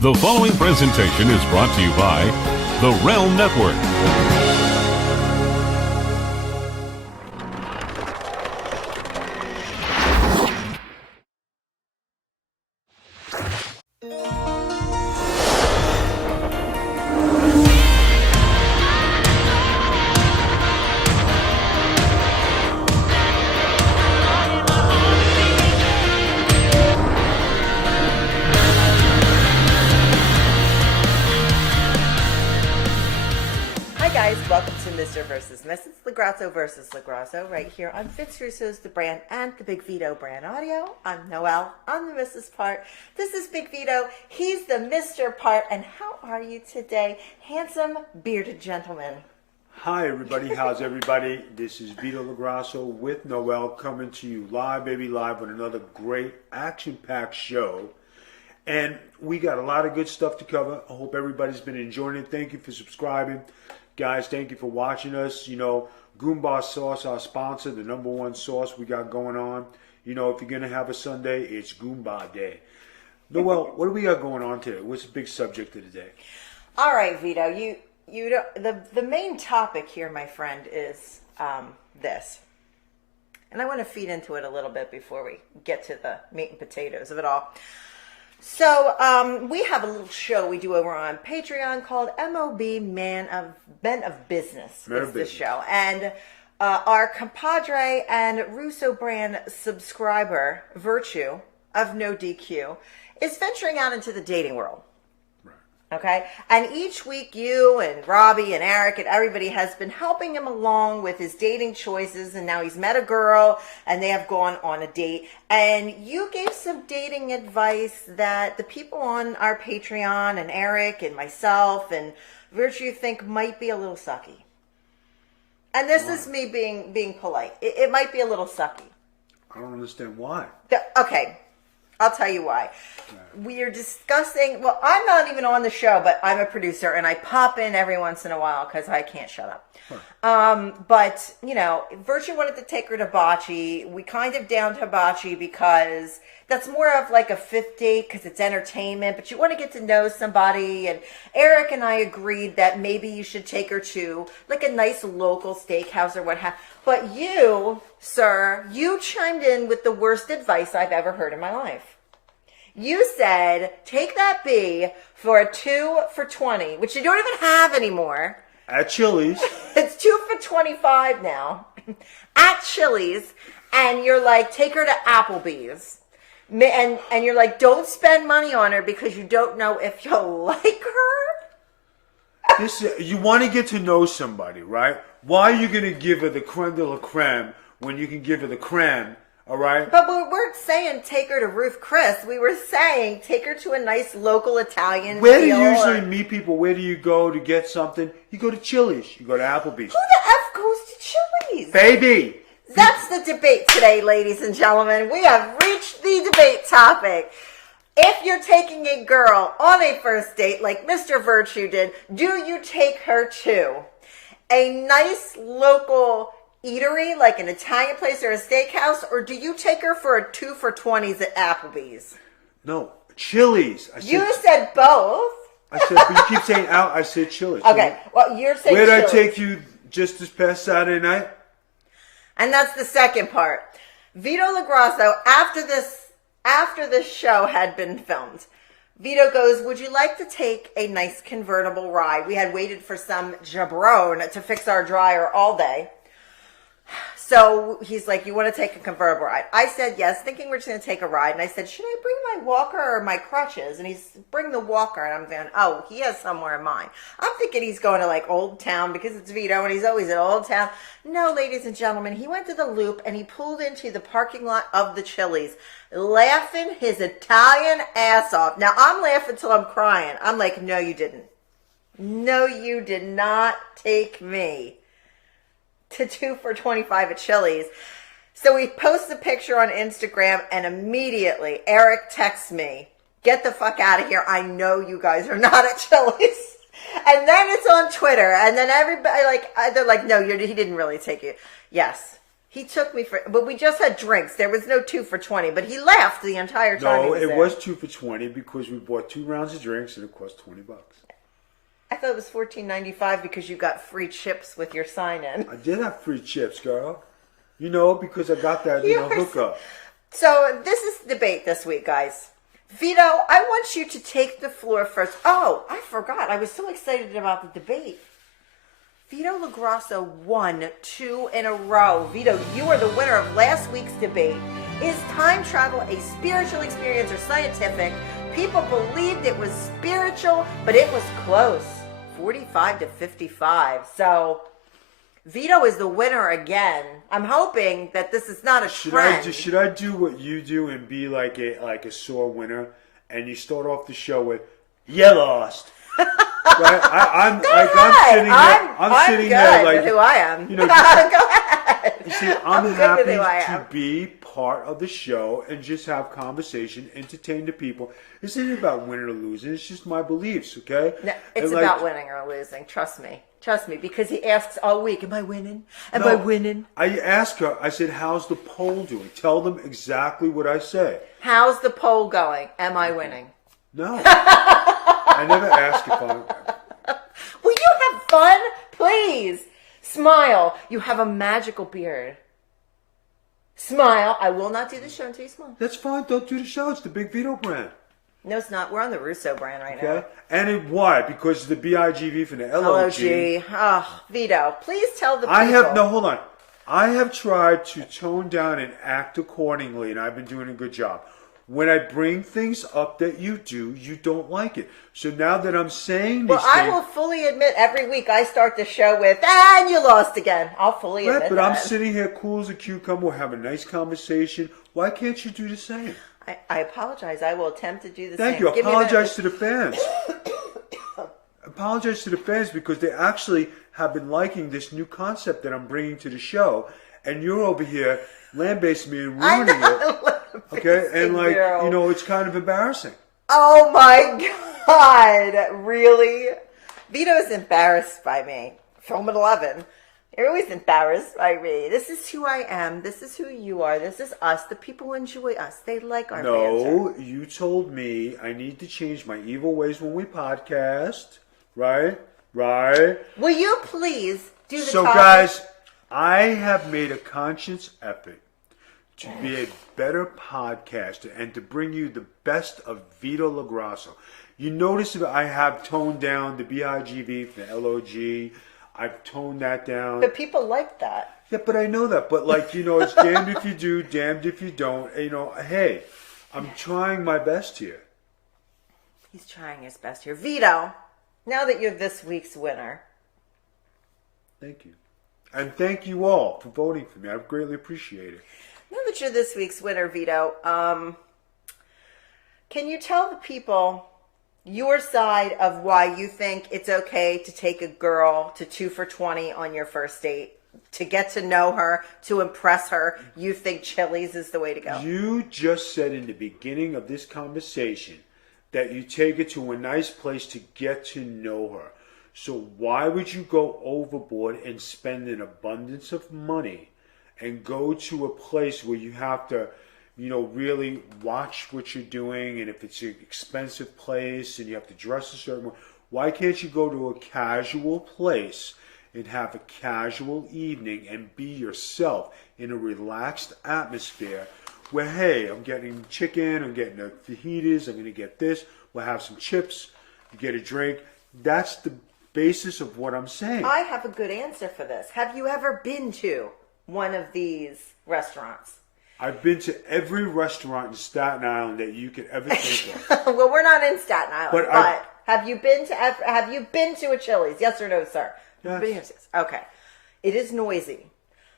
The following presentation is brought to you by the Realm Network. Welcome to Mr. vs. Mrs. Lagrasso vs. Lagrasso right here on Fitz Russo's The Brand and the Big Vito Brand Audio. I'm Noelle on the Mrs. part. This is Big Vito. He's the Mr. part. And how are you today, handsome bearded gentleman? Hi everybody, how's everybody? This is Vito Lagrasso with Noelle coming to you live, baby, live with another great action-packed show. And we got a lot of good stuff to cover. I hope everybody's been enjoying it. Thank you for subscribing. Guys, thank you for watching us. You know, Goomba Sauce, our sponsor, the number one sauce we got going on. You know, if you're going to have a Sunday, it's Goomba Day. Noelle, what do we got going on today? What's the big subject of the day? All right, Vito, the main topic here, my friend, is this. And I want to feed into it a little bit before we get to the meat and potatoes of it all. So we have a little show we do over on Patreon called MOB Men of Business. Is the show, and our compadre and Russo brand subscriber Virtue of No DQ is venturing out into the dating world. Okay, and each week you and Robbie and Eric and everybody has been helping him along with his dating choices, and now he's met a girl and they have gone on a date, and you gave some dating advice that the people on our Patreon and Eric and myself and Virtue think might be a little sucky. And this is me being polite. It might be a little sucky. I don't understand why. Okay, I'll tell you why. We are discussing, well, I'm not even on the show, but I'm a producer and I pop in every once in a while because I can't shut up. Huh. But, you know, Virtue wanted to take her to bocce. We kind of downed hibachi because that's more of like a fifth date because it's entertainment, but you want to get to know somebody. And Eric and I agreed that maybe you should take her to like a nice local steakhouse or what have you. But you, sir, you chimed in with the worst advice I've ever heard in my life. You said, take that B for a 2 for $20, which you don't even have anymore. At Chili's. It's 2 for $25 now. At Chili's. And you're like, take her to Applebee's. And you're like, don't spend money on her because you don't know if you'll like her. You want to get to know somebody, right? Why are you going to give her the creme de la creme when you can give her the creme? All right. But we weren't saying take her to Ruth Chris. We were saying take her to a nice local Italian. Where do you usually meet people? Where do you go to get something? You go to Chili's. You go to Applebee's. Who the F goes to Chili's? Baby. That's the debate today, ladies and gentlemen. We have reached the debate topic. If you're taking a girl on a first date like Mr. Virtue did, do you take her to a nice local eatery like an Italian place or a steakhouse, or do you take her for a 2 for $20s at Applebee's? No, Chili's. You said both. I said, but you keep saying out. I said Chili's. Okay, well, you're saying Where did Chili's. I take you just this past Saturday night? And that's the second part. Vito Lagrasso, after this show had been filmed, Vito goes, would you like to take a nice convertible ride? We had waited for some jabron to fix our dryer all day. So he's like, you want to take a convertible ride? I said yes, thinking we're just going to take a ride. And I said, should I bring my walker or my crutches? And he's, bring the walker. And I'm going, oh, he has somewhere in mind. I'm thinking he's going to like Old Town because it's Vito and he's always at Old Town. No, ladies and gentlemen, he went to the Loop and he pulled into the parking lot of the Chili's, laughing his Italian ass off. Now, I'm laughing till I'm crying. I'm like, no, you didn't. No, you did not take me to 2 for $25 at Chili's. So we post the picture on Instagram and immediately Eric texts me, get the fuck out of here. I know you guys are not at Chili's. And then it's on Twitter and then everybody they're like, no, he didn't really take you. Yes, He took me but we just had drinks. There was no 2 for $20, but he laughed the entire time. No, he it there. was 2 for $20 because we bought 2 rounds of drinks and it cost $20. I thought it was $14.95 because you got free chips with your sign in. I did have free chips, girl. You know, because I got that, hookup. So this is the debate this week, guys. Vito, I want you to take the floor first. Oh, I forgot. I was so excited about the debate. Vito LaGrasso won 2 in a row. Vito, you are the winner of last week's debate. Is time travel a spiritual experience or scientific? People believed it was spiritual, but it was close. 45 to 55. So Vito is the winner again. I'm hoping that this is not a trend. Should I do what you do and be like a sore winner, and you start off the show with "You lost"? Right? I'm sitting there like who I am. You know, Go ahead. You see, I'm happy to be part of the show and just have conversation, entertain the people. This isn't about winning or losing. It's just my beliefs, okay? No, it's about winning or losing. Trust me, because he asks all week, "Am I winning? Am I winning?" I asked her. I said, "How's the poll doing?" Tell them exactly what I say. How's the poll going? Am I winning? No, I never ask if I'm. Will you have fun, please? Smile. You have a magical beard. Smile. I will not do the show until you smile. That's fine. Don't do the show. It's the Big Vito brand. No, it's not. We're on the Russo brand right now. Okay. And why? Because the BIGV from the LOG. LOG. Oh, Vito, please tell the people. Hold on. I have tried to tone down and act accordingly, and I've been doing a good job. When I bring things up that you do, you don't like it. So now that I'm saying these things... I will fully admit every week I start the show with, and you lost again. I'll fully admit but that. I'm sitting here cool as a cucumber. We'll have a nice conversation. Why can't you do the same? I apologize. I will attempt to do the same. Thank you. Apologize to the fans. Apologize to the fans because they actually have been liking this new concept that I'm bringing to the show. And you're over here lambasting me and ruining it. Okay? And it's kind of embarrassing. Oh my God. Really? Vito's embarrassed by me. Film at 11. You're always embarrassed by me. This is who I am. This is who you are. This is us. The people enjoy us. They like our banter. No, you told me I need to change my evil ways when we podcast. Right? Will you please do the So, topic? guys, I have made a conscious effort to be a better podcaster and to bring you the best of Vito LaGrasso. You notice that I have toned down the BIGV from the LOG. I've toned that down. But people like that. Yeah, but I know that. But it's damned if you do, damned if you don't. Hey, I'm trying my best here. He's trying his best here. Vito, now that you're this week's winner. Thank you. And thank you all for voting for me. I greatly appreciate it. Now that you're this week's winner, Vito, can you tell the people your side of why you think it's okay to take a girl to 2 for $20 on your first date? To get to know her, to impress her, you think Chili's is the way to go? You just said in the beginning of this conversation that you take her to a nice place to get to know her. So why would you go overboard and spend an abundance of money and go to a place where you have to, really watch what you're doing, and if it's an expensive place and you have to dress a certain way, why can't you go to a casual place and have a casual evening and be yourself in a relaxed atmosphere where, hey, I'm getting chicken, I'm getting the fajitas, I'm going to get this, we'll have some chips, you get a drink. That's the basis of what I'm saying. I have a good answer for this. Have you ever been to one of these restaurants? I've been to every restaurant in Staten Island that you could ever think of. Well, we're not in Staten Island, but have you been to a Chili's? Yes or no, sir? Yes. Okay. It is noisy.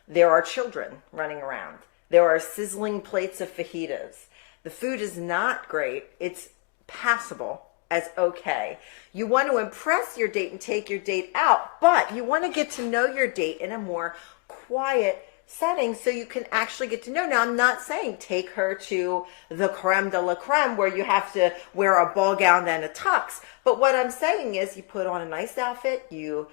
There are children running around. There are sizzling plates of fajitas. The food is not great. It's passable as okay. You want to impress your date and take your date out, but you want to get to know your date in a more quiet, setting so you can actually get to know. Now, I'm not saying take her to the creme de la creme where you have to wear a ball gown and a tux. But what I'm saying is you put on a nice outfit, you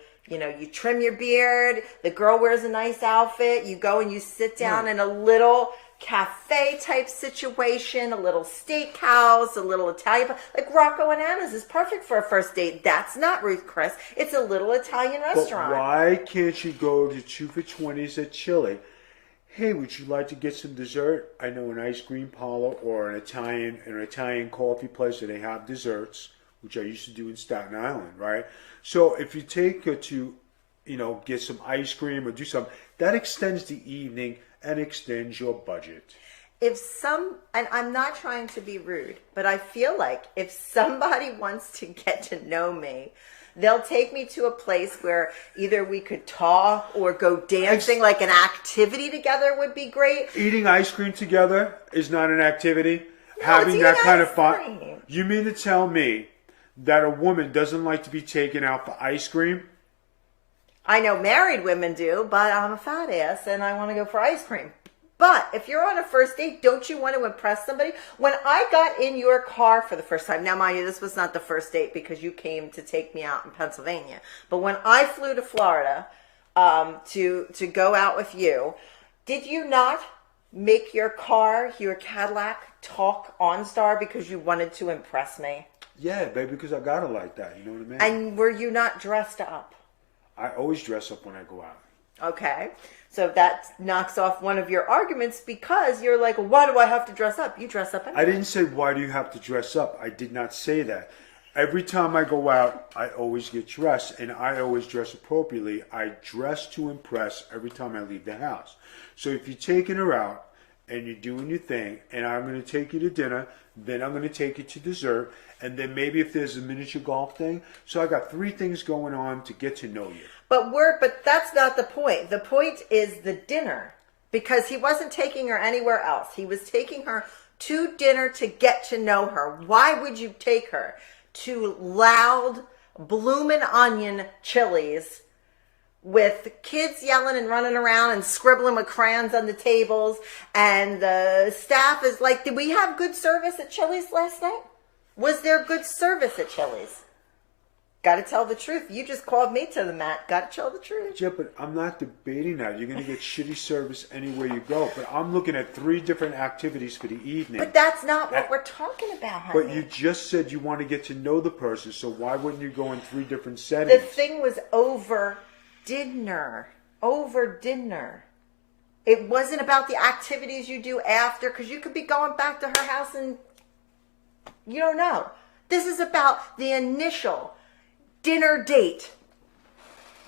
trim your beard, the girl wears a nice outfit, you go and you sit down in a little cafe type situation, a little steakhouse, a little Italian, like Rocco and Anna's is perfect for a first date. That's not Ruth Chris. It's a little Italian restaurant. But why can't you go to 2 for $20s at Chili? Hey, would you like to get some dessert? I know an ice cream parlor or an Italian coffee place where they have desserts, which I used to do in Staten Island, right? So if you take her to, get some ice cream or do something, that extends the evening and extends your budget. And I'm not trying to be rude, but I feel like if somebody wants to get to know me, they'll take me to a place where either we could talk or go dancing, like an activity together would be great. Eating ice cream together is not an activity. No, Having that kind of fun. cream. You mean to tell me that a woman doesn't like to be taken out for ice cream? I know married women do, but I'm a fat ass and I want to go for ice cream. But if you're on a first date, don't you want to impress somebody? When I got in your car for the first time, now mind you, this was not the first date because you came to take me out in Pennsylvania. But when I flew to Florida to go out with you, did you not make your car, your Cadillac, talk OnStar because you wanted to impress me? Yeah, baby, because I got her like that. You know what I mean? And were you not dressed up? I always dress up when I go out. Okay. So that knocks off one of your arguments because you're like, well, why do I have to dress up? You dress up anyway. I didn't say, why do you have to dress up? I did not say that. Every time I go out, I always get dressed, and I always dress appropriately. I dress to impress every time I leave the house. So if you're taking her out and you're doing your thing, and I'm going to take you to dinner, then I'm going to take you to dessert, and then maybe if there's a miniature golf thing. So I got 3 things going on to get to know you. But that's not the point. The point is the dinner, because he wasn't taking her anywhere else. He was taking her to dinner to get to know her. Why would you take her to loud bloomin' onion Chili's with kids yelling and running around and scribbling with crayons on the tables, and the staff is like, did we have good service at Chili's last night? Was there good service at Chili's? Got to tell the truth. You just called me to the mat. Got to tell the truth. Yeah, but I'm not debating that. You're going to get shitty service anywhere you go. But I'm looking at 3 different activities for the evening. But that's not what we're talking about, honey. But you just said you want to get to know the person, so why wouldn't you go in 3 different settings? The thing was over dinner. Over dinner. It wasn't about the activities you do after, because you could be going back to her house and you don't know. This is about the initial dinner date.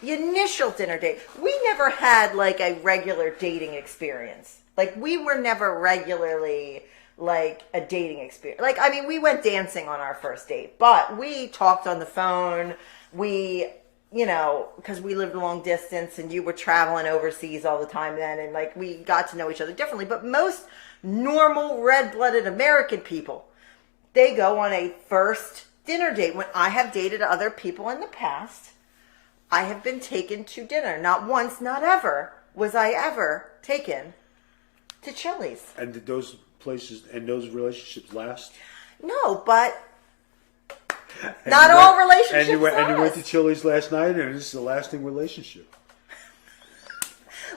The initial dinner date. We never had like a regular dating experience. Like we were never regularly like a dating experience. Like, I mean, we went dancing on our first date, but we talked on the phone. We, because we lived long distance and you were traveling overseas all the time then. And like, we got to know each other differently. But most normal red-blooded American people, they go on a first dinner date. When I have dated other people in the past, I have been taken to dinner. Not once, not ever was I ever taken to Chili's. And did those places and those relationships last? No, but not all relationships and you last. went to Chili's last night, and this is a lasting relationship.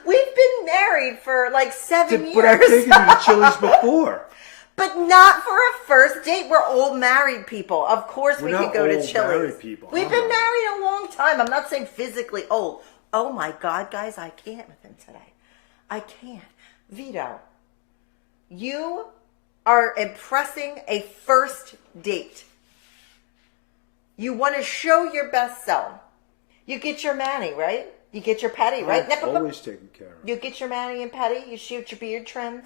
We've been married for like 7 years. But I've taken you to Chili's before. But not for a first date. We're old married people. Of course we could go to Chili's. Married people. We've been married a long time. I'm not saying physically old. Oh my God, guys, I can't with him today. I can't. Vito, you are impressing a first date. You want to show your best self. You get your mani, right? You get your petty, right? Always taken care of. You get your mani and petty. You shoot your beard trimmed.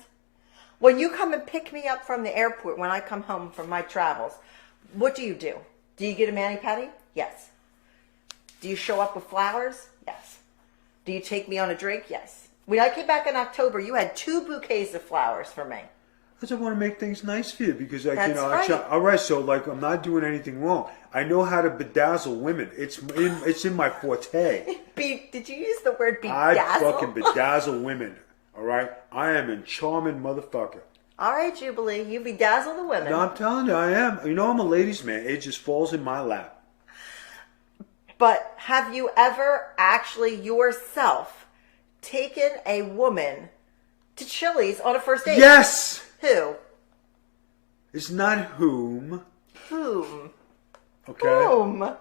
When you come and pick me up from the airport, when I come home from my travels, what do? Do you get a mani-pedi? Yes. Do you show up with flowers? Yes. Do you take me on a drink? Yes. When I came back in October, you had 2 bouquets of flowers for me. Because I want to make things nice for you. Because That's right. all right. So like, I'm not doing anything wrong. I know how to bedazzle women. It's in my forte. Did you use the word bedazzle? I fucking bedazzle women. All right? I am a charming motherfucker. All right, Jubilee, you bedazzle the women. No, I'm telling you, I am. You know, I'm a ladies' man. It just falls in my lap. But have you ever actually yourself taken a woman to Chili's on a first date? Yes! Who? It's not whom. Whom? Okay? Whom?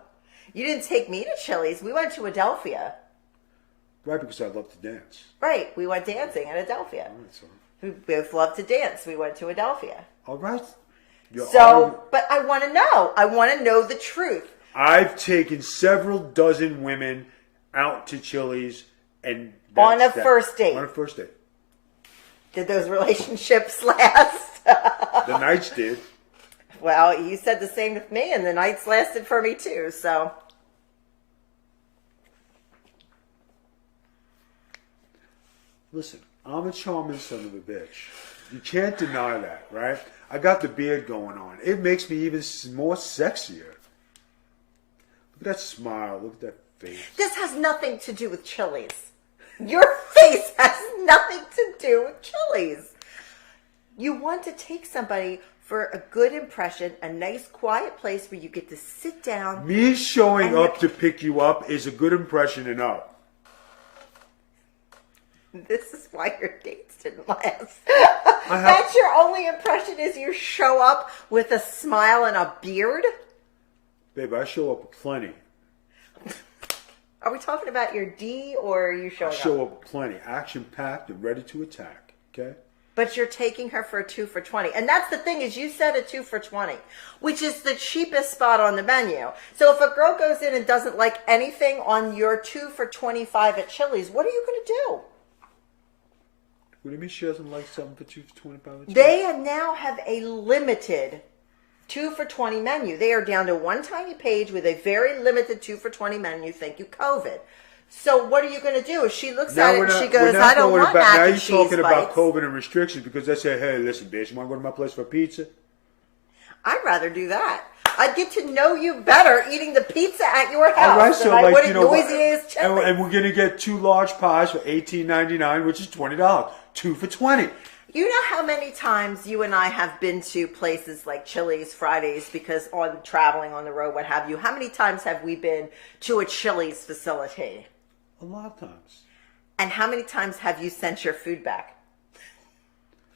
You didn't take me to Chili's. We went to Adelphia. Right, because I love to dance. Right. We went dancing at Adelphia. All right, so. We both love to dance. We went to Adelphia. All right. But I want to know. I want to know the truth. I've taken several dozen women out to Chili's and On a first date. On a first date. Did those relationships last? The nights did. Well, you said the same with me, and the nights lasted for me too, so. Listen, I'm a charming son of a bitch. You can't deny that, right? I got the beard going on. It makes me even more sexier. Look at that smile. Look at that face. This has nothing to do with Chili's. Your face has nothing to do with Chili's. You want to take somebody for a good impression, a nice quiet place where you get to sit down. Me showing up to pick you up is a good impression enough. This is why your dates didn't last. That's your only impression, is you show up with a smile and a beard? Babe, I show up plenty. Are we talking about your D, or are you showing I show up plenty. Action-packed and ready to attack. Okay? But you're taking her for a 2 for $20. And that's the thing, is you said a 2 for $20, which is the cheapest spot on the menu. So if a girl goes in and doesn't like anything on your 2 for $25 at Chili's, what are you going to do? What do you mean she doesn't like something for 2 for 25? They now have a limited 2 for $20 menu. They are down to one tiny page with a very limited 2 for $20 menu. Thank you, COVID. So what are you going to do? If she looks at it and she goes, I don't want mac and cheese bites. Now you're talking about COVID and restrictions, because they say, hey, listen, bitch, you want to go to my place for pizza? I'd rather do that. I'd get to know you better eating the pizza at your house All right, so than I would at Noisy-A's Chili's. And we're going to get 2 large pies for $18.99, which is $20. 2 for $20. You know how many times you and I have been to places like Chili's, Fridays, because on traveling on the road, what have you, how many times have we been to a Chili's facility? A lot of times. And how many times have you sent your food back?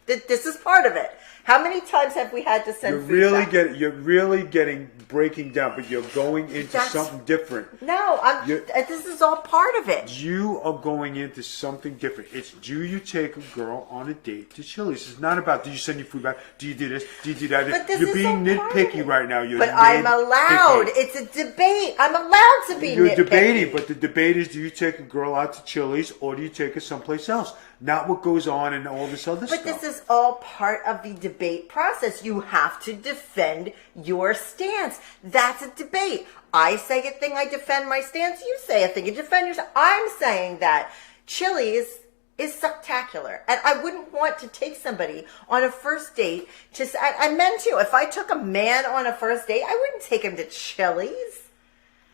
This is part of it. How many times have we had to send food back? You're really getting breaking down, but you're going into something different. No, this is all part of it. You are going into something different. It's, do you take a girl on a date to Chili's? It's not about, do you send your food back? Do you do this? Do you do that? But you're being nitpicky right now. But I'm allowed. It's a debate. I'm allowed to be nitpicky. You're debating, but the debate is, do you take a girl out to Chili's or do you take her someplace else? Not what goes on and all this other stuff. But this is all part of the debate process. You have to defend your stance. That's a debate. I say a thing, I defend my stance. You say a thing, you defend yourself. I'm saying that Chili's is spectacular. And I wouldn't want to take somebody on a first date. And men too. If I took a man on a first date, I wouldn't take him to Chili's.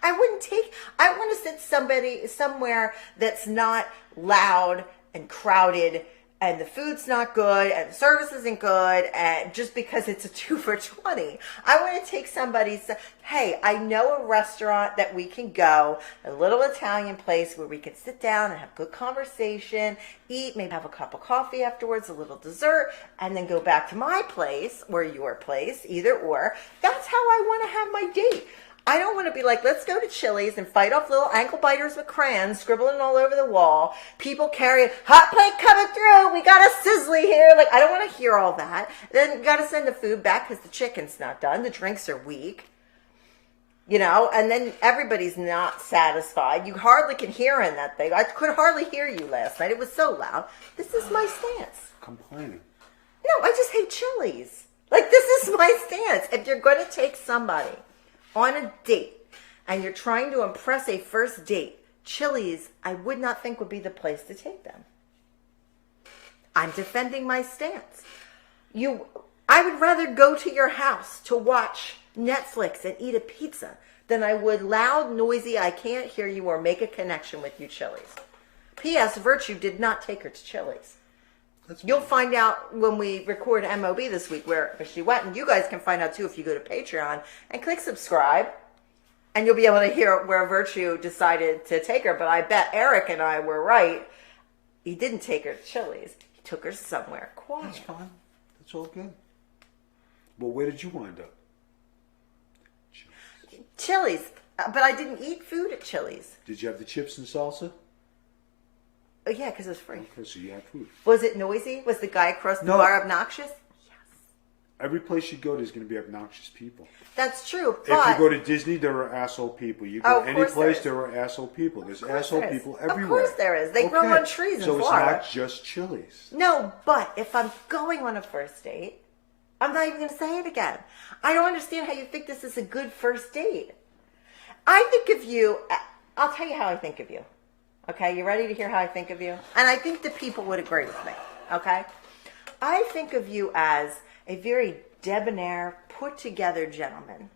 I want to sit somebody somewhere that's not loud and crowded, and the food's not good, and the service isn't good, and just because it's a 2 for $20. I want to take somebody, hey, I know a restaurant that we can go, a little Italian place where we can sit down and have good conversation, eat, maybe have a cup of coffee afterwards, a little dessert, and then go back to my place or your place, either or. That's how I want to have my date. I don't want to be like, let's go to Chili's and fight off little ankle biters with crayons scribbling all over the wall. People carrying, hot plate coming through. We got a sizzly here. Like, I don't want to hear all that. Then you got to send the food back because the chicken's not done. The drinks are weak. You know, and then everybody's not satisfied. You hardly can hear in that thing. I could hardly hear you last night. It was so loud. This is my stance. Complaining. No, I just hate Chili's. Like, this is my stance. If you're going to take somebody on a date and you're trying to impress a first date, Chili's, I would not think would be the place to take them. I'm defending my stance. I would rather go to your house to watch Netflix and eat a pizza than I would loud, noisy, I can't hear you or make a connection with you Chili's. P.S. Virtue did not take her to Chili's. You'll find out when we record MOB this week where she went, and you guys can find out too if you go to Patreon and click subscribe, and you'll be able to hear where Virtue decided to take her. But I bet Eric and I were right. He didn't take her to Chili's. He took her somewhere quiet. That's fine. That's all good. Well, where did you wind up? Chili's. But I didn't eat food at Chili's. Did you have the chips and salsa? Oh, yeah, because it was free. Okay, so you had food. Was it noisy? Was the guy across the bar obnoxious? Every place you go, there's going to be obnoxious people. That's true, but... If you go to Disney, there are asshole people. You go any place, there are asshole people. There's asshole people everywhere. Of course there is. They grow on trees in Florida. So it's not just Chili's. No, but if I'm going on a first date, I'm not even going to say it again. I don't understand how you think this is a good first date. I think of you... I'll tell you how I think of you. Okay, you ready to hear how I think of you? And I think the people would agree with me, okay? I think of you as a very debonair, put-together gentleman.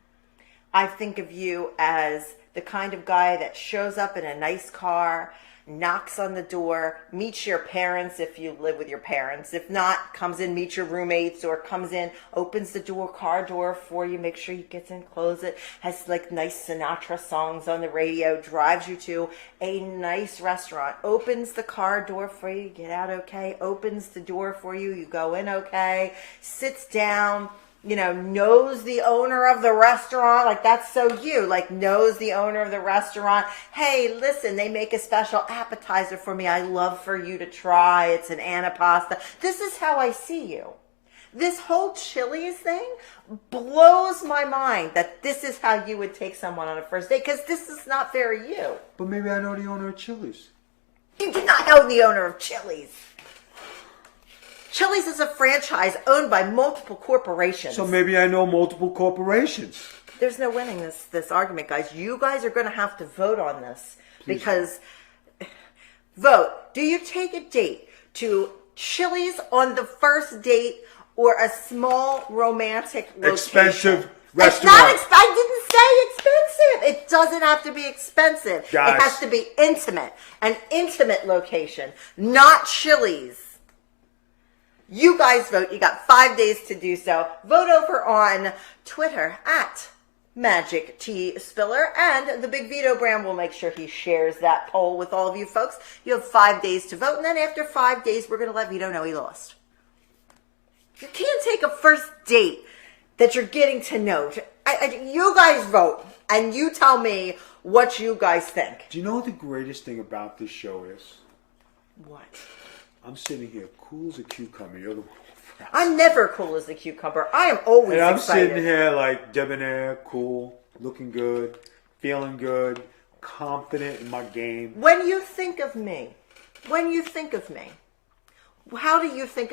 I think of you as the kind of guy that shows up in a nice car, knocks on the door, meets your parents if you live with your parents. If not, comes in, meets your roommates, or comes in, opens the car door for you, make sure he gets in, close it, has like nice Sinatra songs on the radio, drives you to a nice restaurant, opens the car door for you, get out okay, opens the door for you, you go in okay, sits down, knows the owner of the restaurant, like that's so you, like knows the owner of the restaurant. Hey, listen, they make a special appetizer for me. I love for you to try. It's an antipasta. This is how I see you. This whole Chili's thing blows my mind that this is how you would take someone on a first date, because this is not very you. But maybe I know the owner of Chili's. You do not know the owner of Chili's. Chili's is a franchise owned by multiple corporations. So maybe I know multiple corporations. There's no winning this argument, guys. You guys are going to have to vote on this. Please because, vote. Do you take a date to Chili's on the first date or a small romantic location? Expensive restaurant. It's not I didn't say expensive. It doesn't have to be expensive. Guys. It has to be intimate. An intimate location, not Chili's. You guys vote. You got 5 days to do so. Vote over on Twitter at Magic Tea Spiller, and the Big Vito brand will make sure he shares that poll with all of you folks. You have 5 days to vote, and then after 5 days, we're going to let Vito know he lost. You can't take a first date that you're getting to know. You guys vote, and you tell me what you guys think. Do you know what the greatest thing about this show is? What? I'm sitting here cool as a cucumber. You're the one who frowns. I'm never cool as a cucumber. I am always and I'm excited. Sitting here like debonair, cool, looking good, feeling good, confident in my game. When you think of me, how do you think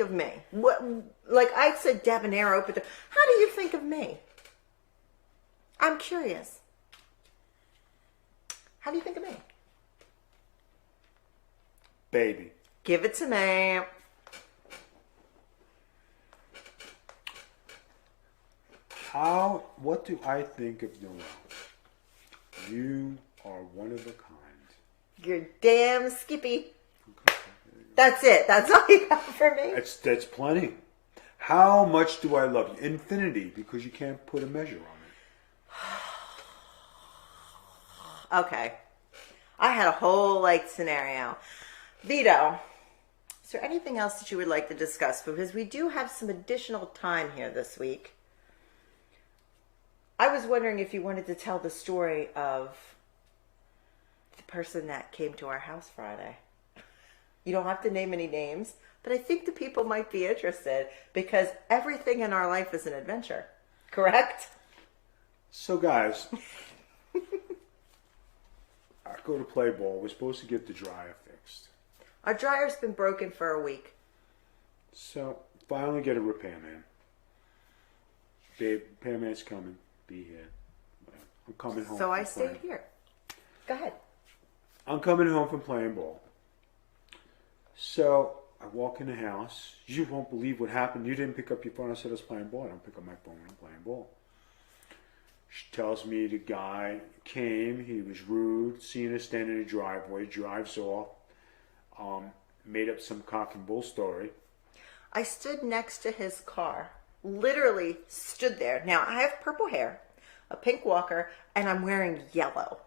of me? What, like I said, debonair, open. How do you think of me? I'm curious. How do you think of me? Baby. Give it to me. What do I think of Noel? You are one of a kind. You're damn skippy. Okay, that's it. That's all you got for me. That's plenty. How much do I love you? Infinity, because you can't put a measure on it. Okay. I had a whole scenario. Vito, is there anything else that you would like to discuss? Because we do have some additional time here this week. I was wondering if you wanted to tell the story of the person that came to our house Friday. You don't have to name any names, but I think the people might be interested because everything in our life is an adventure. Correct? So guys, I go to play ball. We're supposed to get the dryer fixed. Our dryer's been broken for a week. So finally get a repairman. Babe, repairman's coming. Be here. I'm coming home. So I stayed here. Go ahead. I'm coming home from playing ball. So I walk in the house. You won't believe what happened. You didn't pick up your phone. I said I was playing ball. I don't pick up my phone when I'm playing ball. She tells me the guy came. He was rude. Seen us standing in the driveway. Drives off. Made up some cock and bull story. I stood next to his car, literally stood there. Now, I have purple hair, a pink walker, and I'm wearing yellow.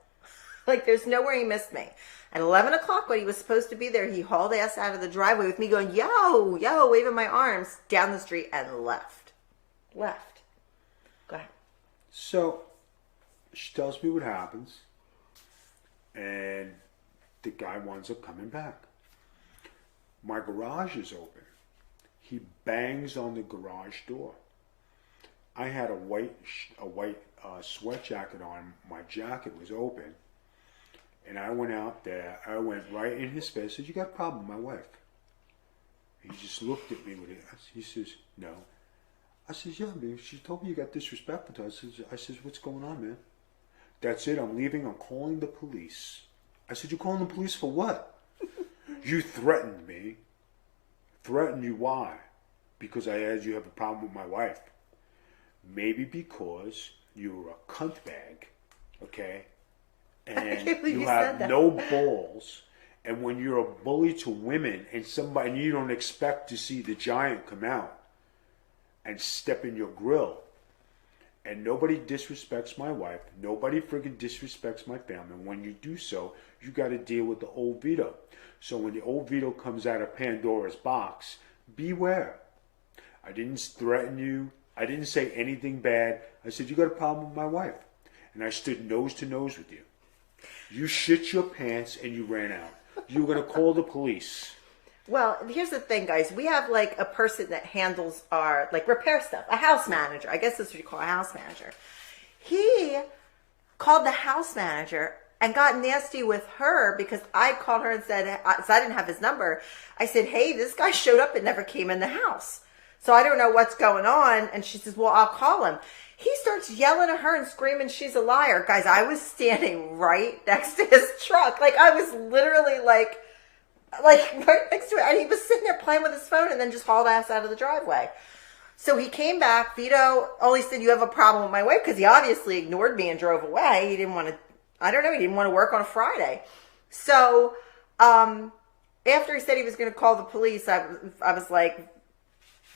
Like, there's nowhere he missed me. At 11 o'clock, when he was supposed to be there, he hauled ass out of the driveway with me going, yo, yo, waving my arms down the street and left. Left. Go ahead. So, she tells me what happens, and the guy winds up coming back. My garage is open. He bangs on the garage door. I had a white sweat jacket on. My jacket was open. And I went out there. I went right in his face. I said, you got a problem with my wife? He just looked at me with it. He says, no. I says, yeah, man. She told me you got disrespectful to her. I says, what's going on, man? That's it. I'm leaving. I'm calling the police. I said, you're calling the police for what? You threatened me. Threatened you, why? Because I had you have a problem with my wife. Maybe because you were a cunt bag, okay? And you have no balls. And when you're a bully to women and you don't expect to see the giant come out and step in your grill, and nobody disrespects my wife, nobody friggin' disrespects my family. When you do so, you got to deal with the old Vito. So when the old Vito comes out of Pandora's box, beware. I didn't threaten you. I didn't say anything bad. I said, you got a problem with my wife. And I stood nose to nose with you. You shit your pants and you ran out. You were going to call the police. Well, here's the thing, guys. We have like a person that handles our like repair stuff, a house manager. I guess that's what you call a house manager. He called the house manager and got nasty with her because I called her and said, so I didn't have his number. I said, hey, this guy showed up and never came in the house. So I don't know what's going on. And she says, well, I'll call him. He starts yelling at her and screaming she's a liar. Guys, I was standing right next to his truck. Like, I was literally like right next to it. And he was sitting there playing with his phone and then just hauled ass out of the driveway. So he came back. Vito only said, you have a problem with my wife, because he obviously ignored me and drove away. He didn't want to, I don't know, he didn't want to work on a Friday. So after he said he was going to call the police, I was like,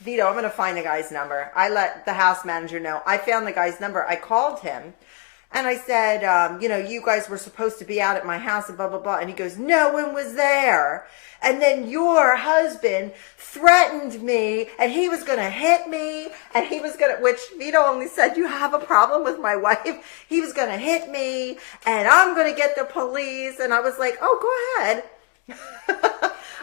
Vito, I'm going to find the guy's number. I let the house manager know. I found the guy's number. I called him and I said, you guys were supposed to be out at my house and blah, blah, blah. And he goes, no one was there. And then your husband threatened me and he was going to hit me and he was going to, which Vito only said, you have a problem with my wife. He was going to hit me and I'm going to get the police. And I was like, oh, go ahead.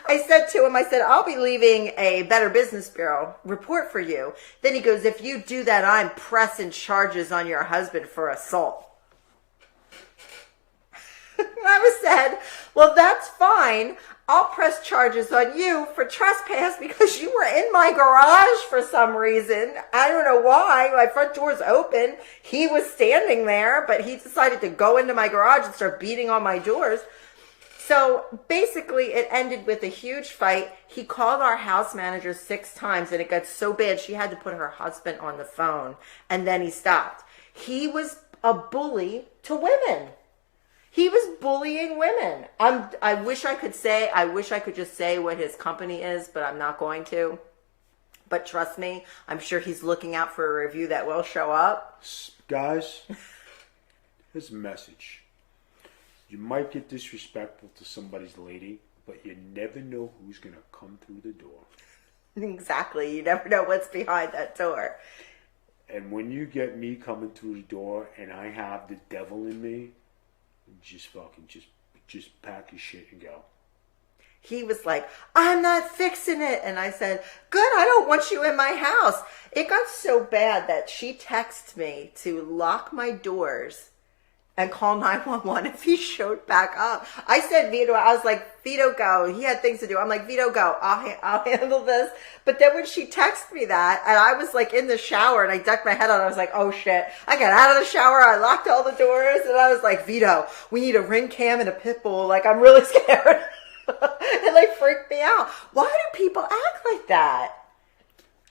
I said to him, I'll be leaving a Better Business Bureau report for you. Then he goes, if you do that, I'm pressing charges on your husband for assault. I said, well, that's fine. I'll press charges on you for trespass because you were in my garage for some reason. I don't know why. My front door's open. He was standing there, but he decided to go into my garage and start beating on my doors. So basically it ended with a huge fight. He called our house manager 6 times and it got so bad she had to put her husband on the phone, and then he stopped. He was a bully to women. He was bullying women. I wish I could just say what his company is, but I'm not going to. But trust me, I'm sure he's looking out for a review that will show up. Guys, here's a message. You might get disrespectful to somebody's lady, but you never know who's going to come through the door. Exactly. You never know what's behind that door. And when you get me coming through the door and I have the devil in me, just fucking just pack your shit and go. He was like, I'm not fixing it. And I said, good, I don't want you in my house. It got so bad that she texted me to lock my doors and call 911 if he showed back up. I said, Vito, I was like, Vito, go. He had things to do. I'm like, Vito, go. I'll handle this. But then when she texted me that, and I was like in the shower, and I ducked my head out, I was like, oh shit. I got out of the shower, I locked all the doors, and I was like, Vito, we need a ring cam and a pit bull. Like, I'm really scared. It like freaked me out. Why do people act like that?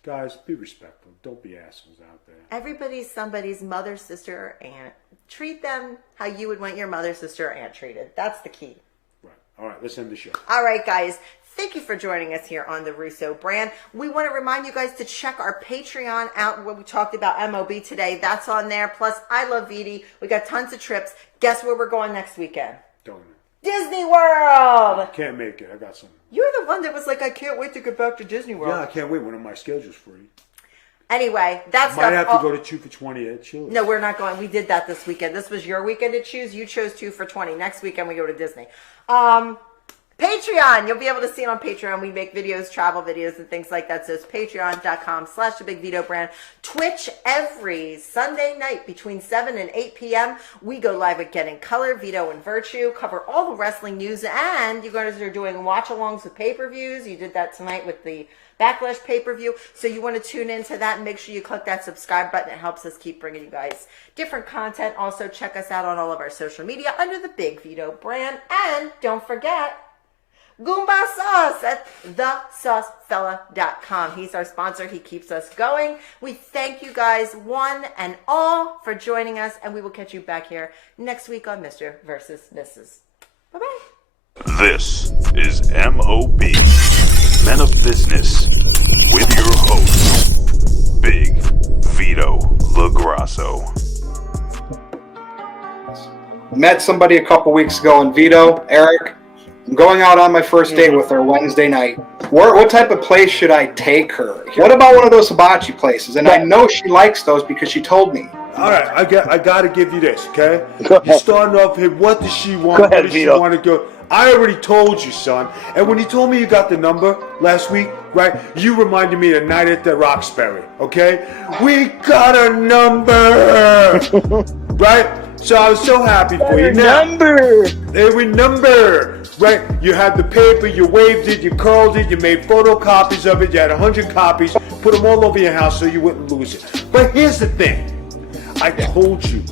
Guys, be respectful. Don't be assholes out there. Everybody's somebody's mother, sister, or aunt. Treat them how you would want your mother, sister, or aunt treated. That's the key. Right. All right, let's end the show. All right, guys. Thank you for joining us here on the Russo brand. We want to remind you guys to check our Patreon out where we talked about MOB today. That's on there. Plus, I Love Viti. We got tons of trips. Guess where we're going next weekend? Don't know. Disney World! I can't make it. I got some. You're the one that was like, I can't wait to get back to Disney World. Yeah, I can't wait. One of my schedule's free. Anyway, that's Might have to go to 2 for 20 at Chili's. No, we're not going. We did that this weekend. This was your weekend to choose. You chose 2 for 20. Next weekend we go to Disney. Patreon. You'll be able to see it on Patreon. We make videos, travel videos, and things like that. So it's patreon.com/thebigvitobrand. Twitch every Sunday night between 7 and 8 p.m. We go live with Getting Color, Vito and Virtue, cover all the wrestling news, and you guys are doing watch-alongs with pay-per-views. You did that tonight with the Backlash pay-per-view. So you want to tune into that and make sure you click that subscribe button. It helps us keep bringing you guys different content. Also, check us out on all of our social media under the Big Vito brand. And don't forget, Goomba Sauce at thesaucefella.com. He's our sponsor. He keeps us going. We thank you guys one and all for joining us, and we will catch you back here next week on Mr. versus Mrs. Bye-bye. This is MOB, Men of Business, with your host, Big Vito LaGrasso. Met somebody a couple weeks ago, and Vito, Eric, I'm going out on my first date with her Wednesday night. What type of place should I take her? What about one of those hibachi places? And I know she likes those because she told me. All right, I got to give you this, okay? Go ahead. You're starting off here. What does she want? Go ahead, Where does she Vito. want to go? I already told you, son. And when you told me you got the number last week, right, you reminded me of the night at the Roxbury, okay? We got a number, right? So I was so happy for you. Now, every number, right? You had the paper, you waved it, you curled it, you made photocopies of it, you had 100 copies, put them all over your house so you wouldn't lose it. But here's the thing. I told you,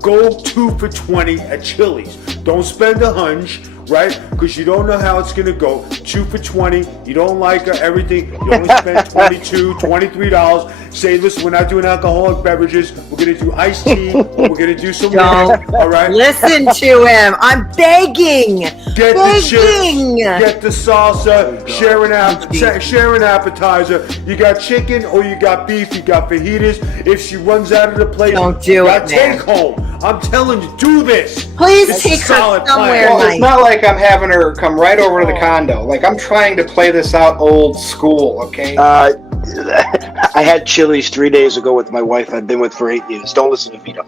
go 2 for 20 at Chili's. Don't spend a hunch, right? Because you don't know how it's going to go. 2 for 20. You don't like everything. You only spend $22, $23. Say, listen, we're not doing alcoholic beverages. We're going to do iced tea. We're going to do some Don't all right? listen to him. I'm begging. Get the chips, get the salsa, share an appetizer. You got chicken or you got beef, you got fajitas. If she runs out of the plate, Don't do you it, got take home. I'm telling you, do this. Please That's take a her solid somewhere plan. Well, nice. it's not like I'm having her come right over to the condo. Like, I'm trying to play this out old school, okay? I had Chili's 3 days ago with my wife I've been with for 8 years. Don't listen to Vito.